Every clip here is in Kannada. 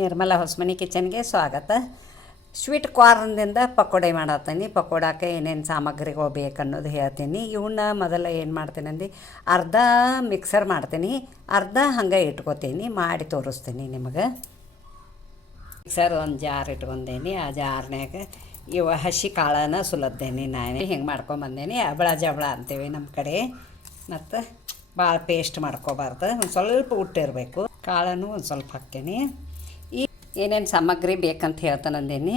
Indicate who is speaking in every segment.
Speaker 1: ನಿರ್ಮಲ ಹೊಸಮನಿ ಕಿಚನ್ಗೆ ಸ್ವಾಗತ. ಸ್ವೀಟ್ ಕಾರ್ನ್ದಿಂದ ಪಕೋಡೆ ಮಾಡತ್ತೀನಿ ಪಕೋಡಕ್ಕೆ ಏನೇನು ಸಾಮಗ್ರಿಗಳು ಬೇಕನ್ನೋದು ಹೇಳ್ತೀನಿ. ಇವನ್ನ ಮೊದಲು ಏನು ಮಾಡ್ತೀನಿ ಅಂದು, ಅರ್ಧ ಮಿಕ್ಸರ್ ಮಾಡ್ತೀನಿ. ಅರ್ಧ ಹಂಗೆ ಇಟ್ಕೋತೀನಿ. ಮಾಡಿ ತೋರಿಸ್ತೀನಿ ನಿಮಗೆ. ಮಿಕ್ಸರ್ ಒಂದು ಜಾರ್ ಇಟ್ಕೊಂಡೇನಿ. ಆ ಜಾರ್ನ್ಯಾಗ ಇವ ಹಸಿ ಕಾಳನ್ನ ಸುಲದ್ದೇನಿ ನಾನು. ಹಿಂಗೆ ಮಾಡ್ಕೊಂಬಂದೇನಿ ಅಬಳ ಜಬಳ ಅಂತೀವಿ ನಮ್ಮ ಕಡೆ. ಮತ್ತು ಭಾಳ ಪೇಸ್ಟ್ ಮಾಡ್ಕೋಬಾರ್ದು. ಒಂದು ಸ್ವಲ್ಪ ಉಟ್ಟಿರಬೇಕು. ಕಾಳನ್ನು ಒಂದು ಸ್ವಲ್ಪ ಹಾಕ್ತೀನಿ. ಏನೇನು ಸಾಮಗ್ರಿ ಬೇಕಂತ ಹೇಳ್ತಾನಂದೇನಿ?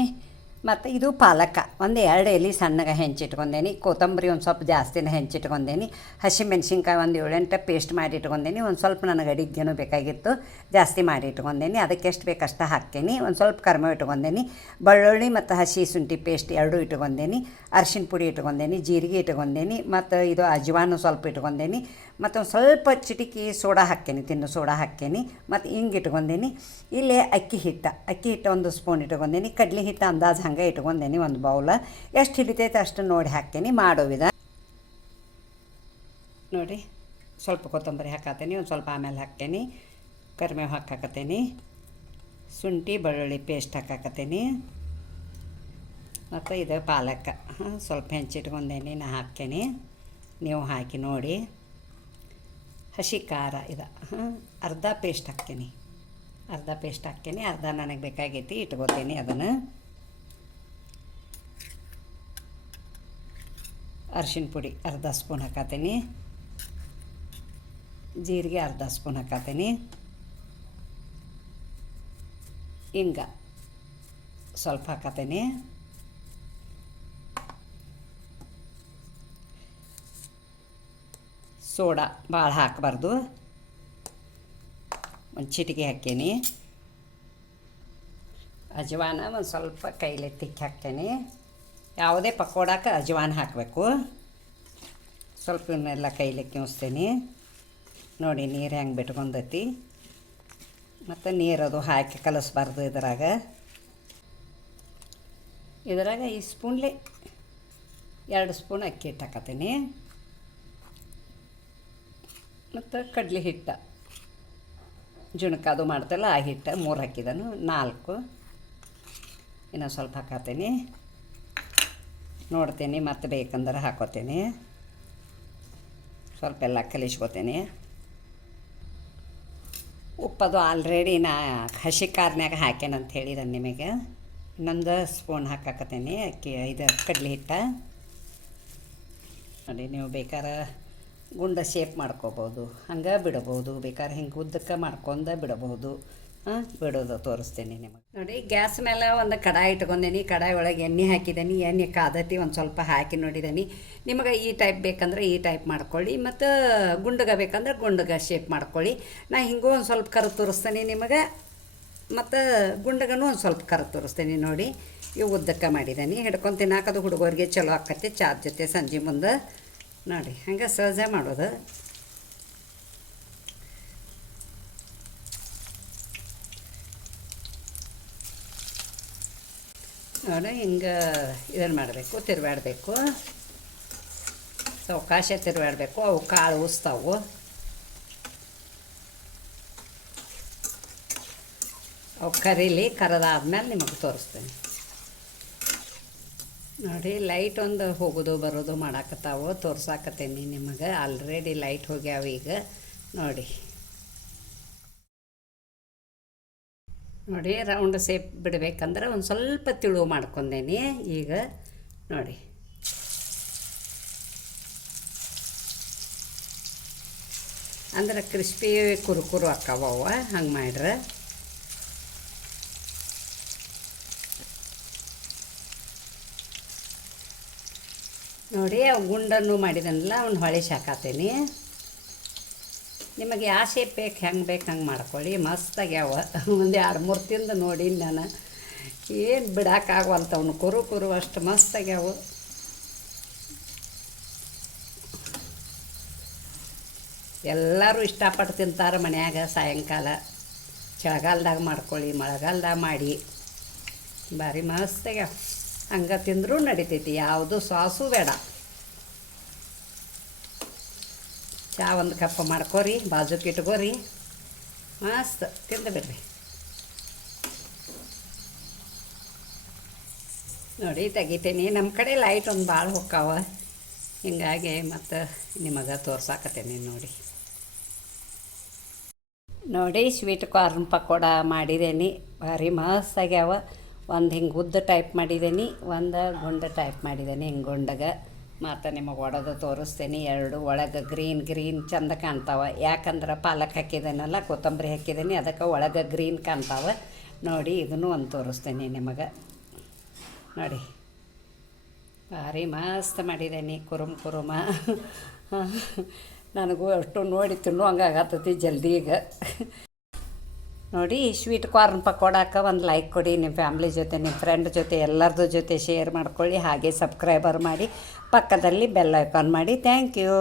Speaker 1: ಮತ್ತು ಇದು ಪಾಲಕ. ಒಂದು ಎರಡು ಎಲೆ ಸಣ್ಣಗೆ ಹೆಂಚಿಟ್ಕೊಂಡೇನಿ, ಕೊತ್ತಂಬರಿ ಒಂದು ಸ್ವಲ್ಪ ಜಾಸ್ತಿನೇ ಹೆಂಚಿಟ್ಕೊಂಡೇನಿ ಹಸಿಮೆಣ್ಸಿನ್ಕಾಯಿ ಒಂದು ಏಳೆಂಟು ಪೇಸ್ಟ್ ಮಾಡಿ ಇಟ್ಕೊಂಡೇನಿ ಒಂದು ಸ್ವಲ್ಪ ನನಗೆ ಅಡಿಗೆನೂ ಬೇಕಾಗಿತ್ತು, ಜಾಸ್ತಿ ಮಾಡಿ ಇಟ್ಕೊಂಡೇನಿ ಅದಕ್ಕೆ ಎಷ್ಟು ಬೇಕಷ್ಟು ಹಾಕ್ತೀನಿ, ಒಂದು ಸ್ವಲ್ಪ ಕರ್ಮ ಇಟ್ಕೊಂಡೇನಿ, ಬೆಳ್ಳುಳ್ಳಿ ಮತ್ತು ಹಸಿ ಶುಂಠಿ ಪೇಸ್ಟ್ ಎರಡೂ ಇಟ್ಕೊಂಡೇನಿ, ಅರ್ಶಿಣ ಪುಡಿ ಇಟ್ಕೊಂಡೇನಿ, ಜೀರಿಗೆ ಇಟ್ಕೊಂಡೇನಿ, ಮತ್ತು ಇದು ಅಜ್ವಾನು ಸ್ವಲ್ಪ ಇಟ್ಕೊಂಡೇನಿ, ಮತ್ತು ಒಂದು ಸ್ವಲ್ಪ ಚಿಟಿಕಿ ಸೋಡಾ ಹಾಕ್ತೇನೆ ತಿನ್ನು ಸೋಡಾ ಹಾಕ್ತೇನೆ, ಮತ್ತು ಹಿಂಗೆ ಇಟ್ಕೊಂಡೇನಿ, ಇಲ್ಲೇ ಅಕ್ಕಿ ಹಿಟ್ಟು ಅಕ್ಕಿ ಹಿಟ್ಟು ಒಂದು ಸ್ಪೂನ್ ಇಟ್ಕೊಂಡೇನಿ, ಕಡ್ಲೆ ಹಿಟ್ಟು ಅಂದಾಜು ಹಂಗೆ ಇಟ್ಕೊಂಡೇನಿ ಒಂದು ಬೌಲ. ಎಷ್ಟು ಹಿಡಿತೈತೆ ಅಷ್ಟು ನೋಡಿ ಹಾಕ್ತೀನಿ, ಮಾಡೋ ವಿಧ ನೋಡಿ, ಸ್ವಲ್ಪ ಕೊತ್ತಂಬರಿ ಹಾಕತ್ತೀನಿ ಒಂದು ಸ್ವಲ್ಪ ಆಮೇಲೆ ಹಾಕ್ತೀನಿ. ಕರಿಮೇವು ಹಾಕಾಕತ್ತೀನಿ. ಶುಂಠಿ, ಬೆಳ್ಳುಳ್ಳಿ ಪೇಸ್ಟ್ ಹಾಕಾಕತ್ತೀನಿ. ಮತ್ತು ಇದು ಪಾಲಕ್. ಸ್ವಲ್ಪ ಹೆಂಚಿಟ್ಕೊಂಡೇನಿ, ನಾ ಹಾಕ್ತೀನಿ. ನೀವು ಹಾಕಿ ನೋಡಿ. ಹಸಿ ಖಾರ ಇದು. ಅರ್ಧ ಪೇಸ್ಟ್ ಹಾಕ್ತೀನಿ. ಅರ್ಧ ಪೇಸ್ಟ್ ಹಾಕ್ತೀನಿ, ಅರ್ಧ ನನಗೆ ಬೇಕಾಗೈತಿ, ಇಟ್ಕೋತೀನಿ ಅದನ್ನು. ಅರ್ಶಿಣ ಪುಡಿ ಅರ್ಧ ಸ್ಪೂನ್ ಹಾಕತ್ತೀನಿ ಜೀರಿಗೆ ಅರ್ಧ ಸ್ಪೂನ್ ಹಾಕತ್ತೀನಿ ಹಿಂಗ ಸ್ವಲ್ಪ ಹಾಕತ್ತೀನಿ ಸೋಡಾ ಭಾಳ ಹಾಕಬಾರ್ದು. ಒಂದು ಚಿಟಿಕೆ ಹಾಕೀನಿ ಅಜವಾನ ಒಂದು ಸ್ವಲ್ಪ ಕೈಲಿ ತಿಕ್ಕಿ ಹಾಕ್ತೇನೆ. ಯಾವುದೇ ಪಕೋಡಕ್ಕೆ ಅಜವಾನ ಹಾಕಬೇಕು. ಸ್ವಲ್ಪ ಇವನ್ನೆಲ್ಲ ಕೈಲಿ ಕಿವಿಸ್ತೀನಿ. ನೋಡಿ, ನೀರು ಹೆಂಗೆ ಬಿಟ್ಕೊಂಡೈತಿ. ಮತ್ತು ನೀರು ಅದು ಹಾಕಿ ಕಲಿಸ್ಬಾರ್ದು ಇದರಾಗ. ಇದರಾಗ ಈ ಸ್ಪೂನ್ಲಿ ಎರಡು ಸ್ಪೂನ್ ಅಕ್ಕಿ ಹಿಟ್ಟು ಹಾಕತ್ತೀನಿ ಮತ್ತು ಕಡಲೆ ಹಿಟ್ಟು. ಜುಣಕದು ಮಾಡ್ತಲ್ಲ, ಆ ಹಿಟ್ಟು ಮೂರು ಹಾಕಿದನು, ನಾಲ್ಕು. ಇನ್ನೊಂದು ಸ್ವಲ್ಪ ಹಾಕತ್ತೀನಿ ನೋಡ್ತೀನಿ, ಮತ್ತೆ ಬೇಕಂದ್ರೆ ಹಾಕೋತೀನಿ. ಸ್ವಲ್ಪ ಎಲ್ಲ ಕಲಿಸ್ಕೋತೀನಿ. ಉಪ್ಪದು ಆಲ್ರೆಡಿ ನಾ ಹಸಿ ಕಾರ್ನ್ಯಾಗ ಹಾಕ್ಯಾನಂತ ಹೇಳಿದ ನಿಮಗೆ. ಇನ್ನೊಂದು ಸ್ಪೂನ್ ಹಾಕಾಕತ್ತೀನಿ, ಅಕ್ಕಿ ಇದು ಕಡಲೆ ಹಿಟ್ಟು. ನೋಡಿ, ನೀವು ಬೇಕಾದ್ರೆ ಗುಂಡ ಶೇಪ್ ಮಾಡ್ಕೋಬೋದು, ಹಂಗೆ ಬಿಡಬಹುದು ಬೇಕಾದ್ರೆ ಹಿಂಗೆ ಉದ್ದಕ್ಕೆ ಮಾಡ್ಕೊಂಡು ಬಿಡಬಹುದು ಬಿಡೋದು ತೋರಿಸ್ತೀನಿ ನಿಮಗೆ. ನೋಡಿ ಗ್ಯಾಸ್ ಮೇಲೆ ಒಂದು ಕಡಾಯಿ ಇಟ್ಕೊಂಡೇನಿ ಕಡಾಯಿ ಒಳಗೆ ಎಣ್ಣೆ ಹಾಕಿದ್ದೀನಿ. ಎಣ್ಣೆ ಕಾದತಿ ಒಂದು ಸ್ವಲ್ಪ ಹಾಕಿ ನೋಡಿದ್ದೀನಿ. ನಿಮಗೆ ಈ ಟೈಪ್ ಬೇಕಂದ್ರೆ ಈ ಟೈಪ್ ಮಾಡ್ಕೊಳ್ಳಿ. ಮತ್ತು ಗುಂಡಗ ಬೇಕಂದ್ರೆ ಗುಂಡಗ ಶೇಪ್ ಮಾಡ್ಕೊಳ್ಳಿ. ನಾ ಹಿಂಗೂ ಒಂದು ಸ್ವಲ್ಪ ಕರು ತೋರಿಸ್ತೀನಿ ನಿಮಗೆ. ಮತ್ತು ಗುಂಡಗನೂ ಒಂದು ಸ್ವಲ್ಪ ಕರು ತೋರಿಸ್ತೀನಿ ನೋಡಿ. ಇವು ಉದ್ದಕ್ಕೆ ಮಾಡಿದ್ದೀನಿ. ಹಿಡ್ಕೊಂಡು ತಿನ್ನಾಕದು ಹುಡುಗರಿಗೆ ಚಲೋ ಆಕತಿ. ಚಾದ ಜೊತೆ ಸಂಜೆ ಮುಂದೆ. ನೋಡಿ ಹಂಗೆ ಸಹಜ ಮಾಡೋದು. ನೋಡಿ, ಹಿಂಗೆ ಇದನ್ನು ಮಾಡಬೇಕು, ತಿರುವಾಡಬೇಕು. ಅವಕಾಶ ತಿರುವಾಡಬೇಕು, ಅವು ಕಾಳು ಉಸ್ತಾವು. ಅವು ಕರೀಲಿ, ಕರೆದಾದ್ಮೇಲೆ ನಿಮಗೆ ತೋರಿಸ್ತೀನಿ. ನೋಡಿ, ಲೈಟ್ ಒಂದು ಹೋಗೋದು ಬರೋದು ಮಾಡಾಕತ್ತಾವು, ತೋರ್ಸಾಕತ್ತೀನಿ ನಿಮಗೆ. ಆಲ್ರೆಡಿ ಲೈಟ್ ಹೋಗ್ಯಾವ ಈಗ. ನೋಡಿ. ನೋಡಿ ರೌಂಡ್ ಸೇಪ್ ಬಿಡಬೇಕಂದ್ರೆ ಒಂದು ಸ್ವಲ್ಪ ತಿಳು ಮಾಡ್ಕೊಂಡೇನಿ. ಈಗ ನೋಡಿ. ಅಂದ್ರೆ ಕ್ರಿಸ್ಪಿ ಕುರುಕುರು ಅಕ್ಕವವ ಹಂಗೆ ಮಾಡ್ರೆ ನೋಡಿ ಅವು ಗುಂಡನ್ನು ಮಾಡಿದನಲ್ಲ ಅವ್ನು ಹೊಳೆ ಹಾಕತ್ತೀನಿ ನಿಮಗೆ ಯಾವ ಶೇಪ್ ಬೇಕು, ಹೆಂಗೆ ಬೇಕು ಹಂಗೆ ಮಾಡ್ಕೊಳ್ಳಿ. ಮಸ್ತಾಗ್ಯಾವ ಒಂದು ಎರಡು ಮೂರು ತಿಂದು ನೋಡಿ ನಾನು. ಏನು ಬಿಡೋಕ್ಕಾಗವಲ್ತ ಅವನು ಕುರು ಕುರು ಅಷ್ಟು ಮಸ್ತಾಗ್ಯಾವು ಎಲ್ಲರೂ ಇಷ್ಟಪಟ್ಟು ತಿಂತಾರೆ ಮನ್ಯಾಗ ಸಾಯಂಕಾಲ. ಚಳಿಗಾಲದಾಗ ಮಾಡ್ಕೊಳ್ಳಿ, ಮಳೆಗಾಲದಾಗ ಮಾಡಿ. ಭಾರಿ ಮಸ್ತಾಗ್ಯಾವ ಹಂಗೆ ತಿಂದರೂ ನಡಿತೈತಿ. ಯಾವುದು ಸಾಸು ಬೇಡ. ಚಹಾ ಒಂದು ಕಪ್ ಮಾಡ್ಕೋರಿ ಬಾಜುಕ್ಕೆ ಇಟ್ಕೋರಿ. ಮಸ್ತ್, ತಿಂದು ಬಿಡ್ರಿ. ನೋಡಿ, ತೆಗಿತೀನಿ. ನಮ್ಮ ಕಡೆ ಲೈಟ್ ಒಂದು ಭಾಳ ಹೊಕ್ಕಾವ. ಹೀಗಾಗಿ ಮತ್ತು ನಿಮಗೆ ತೋರ್ಸಾಕತ್ತೀನಿ ನೋಡಿ. ನೋಡಿ ಸ್ವೀಟ್ ಕಾರ್ನ್ ಪಕೋಡ ಮಾಡಿದ್ದೀನಿ ಭಾರಿ ಮಸ್ತ್ ಆಗ್ಯಾವ. ಒಂದು ಹಿಂಗೆ ಉದ್ದ ಟೈಪ್ ಮಾಡಿದ್ದೀನಿ ಒಂದು ಗುಂಡ ಟೈಪ್ ಮಾಡಿದ್ದೀನಿ ಹಿಂಗೆ ಗುಂಡಗ. ಮತ್ತು ನಿಮಗೆ ಒಡೆದು ತೋರಿಸ್ತೇನೆ. ಎರಡು ಒಳಗೆ ಗ್ರೀನ್ ಗ್ರೀನ್ ಚಂದ ಕಾಣ್ತಾವ. ಯಾಕಂದ್ರೆ ಪಾಲಕ್ ಹಾಕಿದ್ದೇನಲ್ಲ ಕೊತ್ತಂಬರಿ ಹಾಕಿದ್ದೀನಿ ಅದಕ್ಕೆ ಒಳಗೆ ಗ್ರೀನ್ ಕಾಣ್ತಾವೆ. ನೋಡಿ, ಇದನ್ನು ಒಂದು ತೋರಿಸ್ತೇನೆ ನಿಮಗೆ. ನೋಡಿ. ಭಾರಿ ಮಸ್ತ್ ಮಾಡಿದ್ದೀನಿ ಕುರುಮ್ ಕುರುಮ. ನನಗೂ ಅಷ್ಟು ನೋಡಿ ತಿನ್ನು ಹಂಗಾಗತ್ತತಿ ಜಲ್ದಿ ಈಗ. ನೋಡಿ ಸ್ವೀಟ್ ಕಾರ್ನ್ ಪಕೋಡಕ್ಕೆ ಒಂದು ಲೈಕ್ ಕೊಡಿ ನಿಮ್ಮ ಫ್ಯಾಮ್ಲಿ ಜೊತೆ ನಿಮ್ಮ ಫ್ರೆಂಡ್ ಜೊತೆ ಎಲ್ಲರದ್ದು ಜೊತೆ ಶೇರ್ ಮಾಡ್ಕೊಳ್ಳಿ, ಹಾಗೆ ಸಬ್ಸ್ಕ್ರೈಬರ್ ಮಾಡಿ ಪಕ್ಕದಲ್ಲಿ ಬೆಲ್ ಐಕಾನ್ ಮಾಡಿ. Thank you